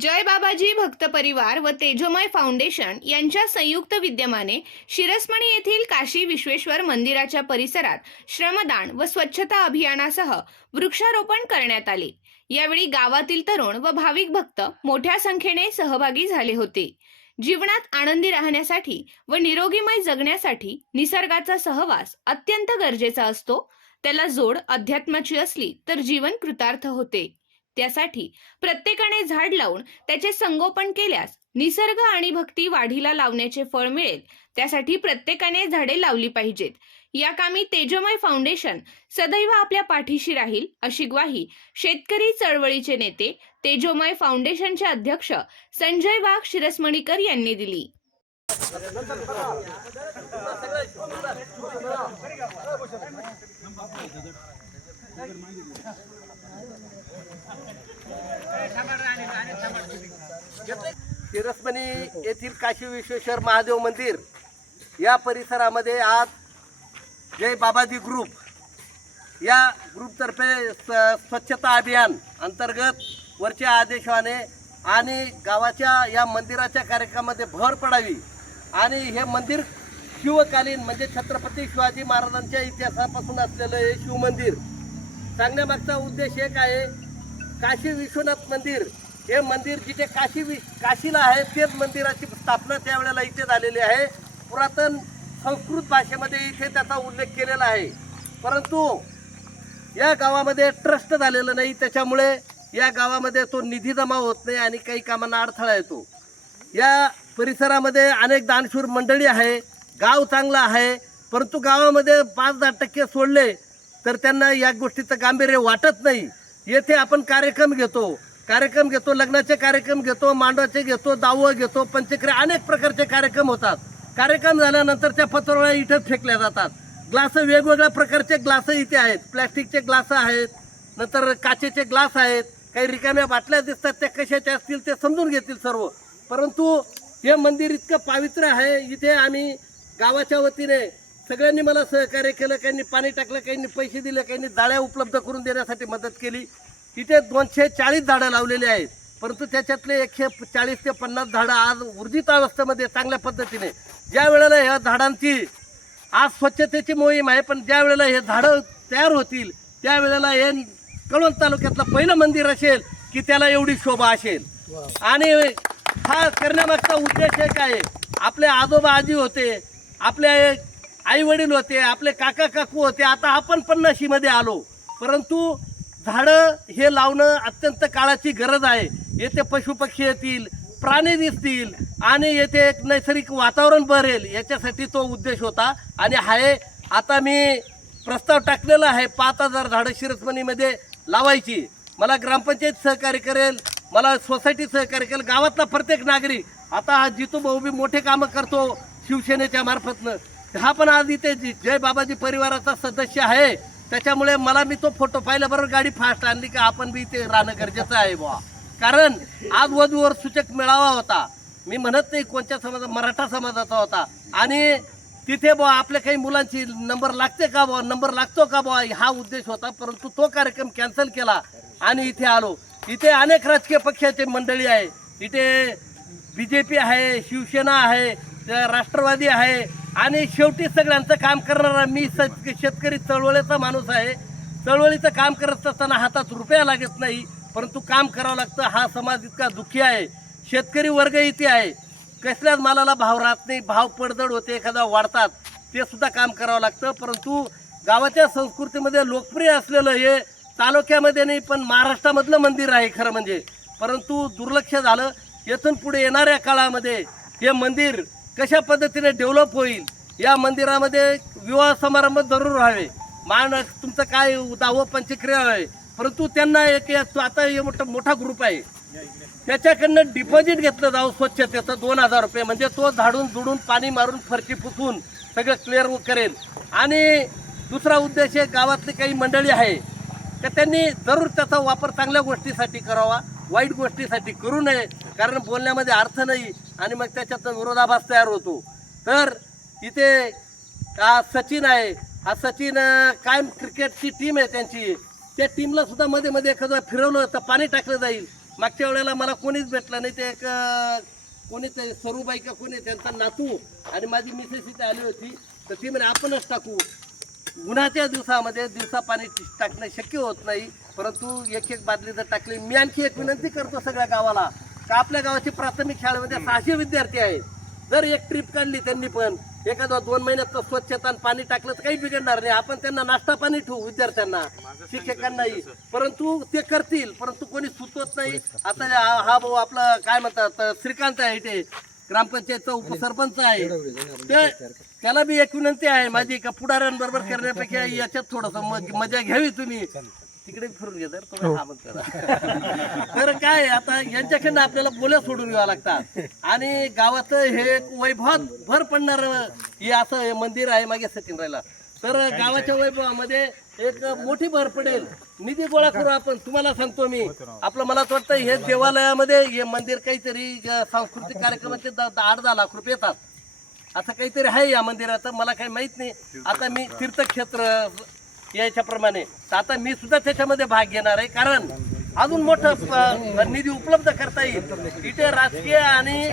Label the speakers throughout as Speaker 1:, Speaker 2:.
Speaker 1: जय बाबाजी भक्त परिवार व तेजोमय फाउंडेशन यांच्या संयुक्त विद्यमाने शिरसमणी येथील काशी विश्वेश्वर मंदिराच्या परिसरात श्रमदान व स्वच्छता अभियानासह वृक्षारोपण करण्यात आले. यावेळी गावातील तरुण व भाविक भक्त मोठ्या संख्येने सहभागी झाले होते. जीवनात आनंदी राहण्यासाठी व निरोगीमय जगण्यासाठी निसर्गाचा सहवास अत्यंत गरजेचा असतो. त्याला जोड अध्यात्माची असली तर जीवन कृतार्थ होते. त्यासाठी प्रत्येकाने झाड लावून त्याचे संगोपन केल्यास निसर्ग आणि भक्ती वाढीला लावण्याचे फळ मिळेल. त्यासाठी प्रत्येकाने झाडे लावली पाहिजेत. या कामी तेजोमय फाउंडेशन सदैव आपल्या पाठीशी राहील अशी ग्वाही शेतकरी चळवळीचे नेते तेजोमय फाउंडेशनचे अध्यक्ष संजय वाघ शिरसमणीकर यांनी दिली
Speaker 2: शिरसमणी येथील काशी विश्वेश्वर महादेव मंदिर या परिसरामध्ये आज जय बाबाजी ग्रुप या ग्रुपतर्फे स- स्वच्छता अभियान अंतर्गत वरच्या आदेशाने आणि गावाच्या या मंदिराच्या कार्यक्रमामध्ये भर पडावी. आणि हे मंदिर शिवकालीन म्हणजे छत्रपती शिवाजी महाराजांच्या इतिहासापासून असलेलं हे शिवमंदिर सांगण्यामागचा उद्देश एक आहे काशी विश्वनाथ मंदिर हे मंदिर जिथे काशी काशीला आहे तेच मंदिराची स्थापना त्यावेळेला इथे झालेली आहे. पुरातन संस्कृत भाषेमध्ये इथे त्याचा उल्लेख केलेला आहे. परंतु या गावामध्ये ट्रस्ट झालेलं नाही त्याच्यामुळे या गावामध्ये तो निधी जमा होत नाही आणि काही कामांना अडथळा येतो. या परिसरामध्ये अनेक दानशूर मंडळी आहे गाव चांगलं आहे परंतु गावामध्ये पाच दहा टक्के सोडले तर त्यांना या गोष्टीचं गांभीर्य वाटत नाही. येथे आपण कार्यक्रम घेतो. कार्यक्रम घेतो लग्नाचे कार्यक्रम घेतो मांडवाचे घेतो दावं घेतो पंचक्रिया अनेक प्रकारचे कार्यक्रम होतात. कार्यक्रम झाल्यानंतर त्या पत्रोळ्या इथं फेकल्या जातात. ग्लास वेगवेगळ्या प्रकारचे ग्लास इथे आहेत. प्लॅस्टिकचे ग्लास आहेत नंतर काचेचे ग्लास आहेत. काही रिकाम्या बाटल्या दिसतात त्या कशाच्या असतील ते समजून घेतील सर्व. परंतु हे मंदिर इतकं पावित्र्य आहे. इथे आम्ही गावाच्या वतीने सगळ्यांनी मला सहकार्य केलं. काहींनी पाणी टाकलं काहींनी पैसे दिले काहींनी जाळ्या उपलब्ध करून देण्यासाठी मदत केली. तिथे दोनशे चाळीस झाडं लावलेली आहेत. परंतु त्याच्यातले एकशे चाळीस ते पन्नास झाडं आज ऊर्जित अवस्थेमध्ये चांगल्या पद्धतीने. ज्या वेळेला ह्या झाडांची आज स्वच्छतेची मोहीम आहे पण ज्या वेळेला हे झाडं तयार होतील त्यावेळेला हे कळवण तालुक्यातलं पहिलं मंदिर असेल की त्याला एवढी शोभा असेल. आणि हा करण्यामागचा उद्देश एक आहे. आपले आजोबा आजी होते आपले आई वडील होते आपले काका काकू होते आता आपण पन्नाशीमध्ये आलो. परंतु झाडं हे लावणं अत्यंत काळाची गरज आहे. येथे पशुपक्षी येतील प्राणी दिसतील आणि येथे एक नैसर्गिक वातावरण बरेल याच्यासाठी तो उद्देश होता. आणि हाय आता मी प्रस्ताव टाकलेला आहे पाच हजार झाडं शिरसमणीमध्ये लावायची. मला ग्रामपंचायत सहकार्य करेल मला सोसायटी सहकार्य करेल गावातला प्रत्येक नागरिक. आता हा जितू भाऊबी मोठे कामं करतो शिवसेनेच्या मार्फतनं. हा पण आज इथे जय बाबाजी परिवाराचा सदस्य आहे. त्याच्यामुळे मला मी तो फोटो पाहिल्याबरोबर गाडी फास्ट आणली का आपण बी इथे राहणं गरजेचं आहे बुवा. कारण आज वधूवर सूचक मेळावा होता. मी म्हणत नाही कोणत्या समाजा मराठा समाजाचा होता. आणि तिथे बुवा आपल्या काही मुलांची नंबर लागते का बुवा? नंबर लागतो का बुवा? हा उद्देश होता. परंतु तो कार्यक्रम कॅन्सल केला आणि इथे आलो. इथे अनेक राजकीय पक्षाचे मंडळी आहे. इथे बी जे पी आहे शिवसेना आहे राष्ट्रवादी आहे आणि शेवटी सगळ्यांचं काम करणारा मी स- शेतकरी चळवळीचा माणूस आहे. चळवळीचं काम करत असताना हातात रुपया लागत नाही परंतु काम करावं लागतं. हा समाज इतका दुःखी आहे. शेतकरी वर्ग इथे आहे. कसल्याच मालाला भाव राहत नाही. भाव पडझड होते एखादा वाढतात ते सुद्धा काम करावं लागतं. परंतु गावाच्या संस्कृतीमध्ये लोकप्रिय असलेलं हे तालुक्यामध्ये नाही पण महाराष्ट्रामधलं मंदिर आहे खरं म्हणजे. परंतु दुर्लक्ष झालं. येथून पुढे येणाऱ्या काळामध्ये हे मंदिर कशा पद्धतीने डेव्हलप होईल या मंदिरामध्ये विवाह समारंभ जरूर व्हावे. मान तुमचं काय दावं पंचक्रिया व्हावे परंतु त्यांना एक आता हे मोठा मोठा ग्रुप आहे. त्याच्याकडनं डिपॉझिट घेतलं जावं स्वच्छतेचं दोन हजार रुपये. म्हणजे तो झाडून जुडून पाणी मारून फरची पुसून सगळं क्लिअर करेल. आणि दुसरा उद्देश आहे गावातली काही मंडळी आहे तर त्यांनी जरूर त्याचा वापर चांगल्या गोष्टीसाठी करावा वाईट गोष्टीसाठी करू नये. कारण बोलण्यामध्ये अर्थ नाही आणि मग त्याच्यात विरोधाभास तयार होतो. तर इथे हा सचिन आहे हा सचिन कायम क्रिकेटची टीम आहे त्यांची. त्या टीमला सुद्धा मध्ये मध्ये एखादं फिरवलं तर पाणी टाकलं जाईल. मागच्या वेळेला मला कोणीच भेटलं नाही ते एक कोणी ते सरूबाई का कोणी त्यांचा नातू आणि माझी मिसेस इथे आली होती. तर ती म्हणे आपणच टाकू. उन्हाच्या दिवसामध्ये दिवसा पाणी टाकणं शक्य होत नाही. परंतु एक एक बादली जर टाकली मी आणखी एक विनंती करतो सगळ्या गावाला. का आपल्या गावाची प्राथमिक शाळेमध्ये सहाशे विद्यार्थी आहेत. जर एक ट्रिप काढली त्यांनी पण एखादा दोन महिन्यात स्वच्छता आणि पाणी टाकलं तर काही बिघडणार नाही. आपण त्यांना नाश्ता पाणी ठेवू विद्यार्थ्यांना. शिक्षकांनाही परंतु ते करतील परंतु कोणी सुचवत नाही. आता हा भाऊ आपला काय म्हणतात श्रीकांत आहे इथे. ग्रामपंचायतचा उपसरपंच आहे. ते त्याला बी एक विनंती आहे माझी का पुढाऱ्यांबरोबर करण्यापेक्षा याच्यात थोडस मजा घ्यावी तुम्ही. तिकडे फिरून घे तर तुम्ही हा. मग करा तर काय आता यांच्याकडनं आपल्याला बोल्या सोडून घ्यावं लागतात. आणि गावाचं हे एक वैभवात भर पडणार हे असं हे मंदिर आहे मागे सचिन राहिला. तर गावाच्या वैभवामध्ये एक मोठी भर पडेल. निधी गोळा करू आपण तुम्हाला सांगतो मी. आपलं मला असं वाटतं हे देवालयामध्ये हे मंदिर काहीतरी सांस्कृतिक कार्यक्रमाचे आठ दहा लाख रुपये येतात. असं काहीतरी आहे या मंदिरात मला काही माहीत नाही. आता मी तीर्थक्षेत्र याच्याप्रमाणे. तर आता मी सुद्धा त्याच्यामध्ये भाग घेणार आहे. कारण अजून मोठं निधी उपलब्ध करता येईल. इथे राजकीय आणि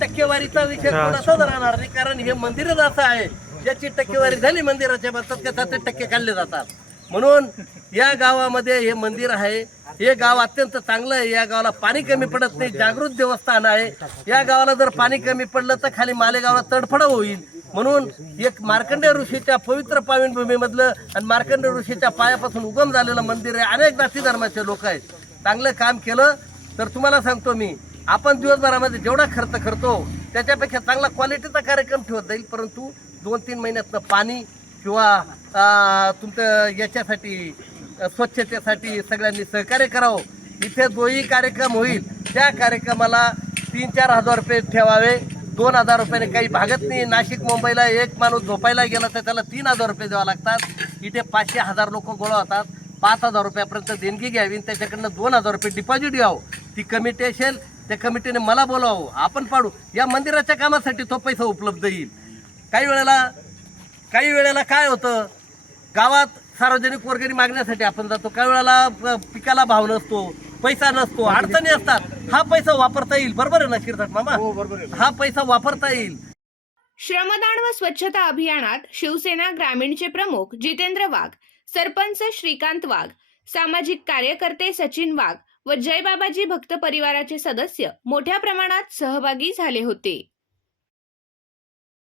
Speaker 2: टक्केवारीचा विषय थोडासाच राहणार नाही. कारण हे मंदिरच असं आहे. ज्याची टक्केवारी झाली मंदिराच्या बाबतीत त्याचा ते टक्के काढले जातात. म्हणून या गावामध्ये हे मंदिर आहे. हे गाव अत्यंत चांगलं आहे. या गावाला पाणी कमी पडत नाही. जागृत देवस्थान आहे. या गावाला जर पाणी कमी पडलं तर खाली मालेगावला तडफड होईल. म्हणून एक मार्कंडेय ऋषीच्या पवित्र पाविनभूमीमधलं आणि मार्कंडे ऋषीच्या पायापासून उगम झालेलं मंदिर आहे. अनेक जाती धर्माचे लोक आहेत. चांगलं काम केलं तर तुम्हाला सांगतो मी आपण दिवसभरामध्ये जेवढा खर्च करतो त्याच्यापेक्षा चांगला क्वालिटीचा कार्यक्रम ठेवत जाईल. परंतु दोन तीन महिन्यातनं पाणी किंवा तुमचं याच्यासाठी स्वच्छतेसाठी सगळ्यांनी सहकार्य करावं. इथे जोही कार्यक्रम होईल. त्या कार्यक्रमाला तीन चार हजार रुपये ठेवावे. दोन हजार रुपयाने काही भागत नाही. नाशिक मुंबईला एक माणूस झोपायला गेला तर त्याला तीन हजार रुपये द्यावं लागतात. इथे पाचशे हजार लोक गोळा होतात. पाच हजार रुपयापर्यंत देणगी घ्यावी आणि त्याच्याकडनं दोन हजार रुपये डिपॉझिट घ्यावं ती कमिटी असेल त्या कमिटीने मला बोलावं. आपण पाडू. या मंदिराच्या कामासाठी तो पैसा उपलब्ध येईल. काही वेळेला काही वेळेला काय होतं? गावात सार्वजनिक वर्गणी मागण्यासाठी आपण जातो. काही वेळेला पिकाला भाव नसतो. पैसा नसतो अडचणी असतात. हा पैसा वापरता येईल. बरोबर आहे ना शिरसाट मामा? हा पैसा वापरता येईल.
Speaker 1: श्रमदान व स्वच्छता अभियानात शिवसेना ग्रामीणचे प्रमुख जितेंद्र वाघ सरपंच श्रीकांत वाघ सामाजिक कार्यकर्ते सचिन वाघ व जयबाबाजी भक्त परिवाराचे सदस्य मोठ्या प्रमाणात सहभागी झाले होते.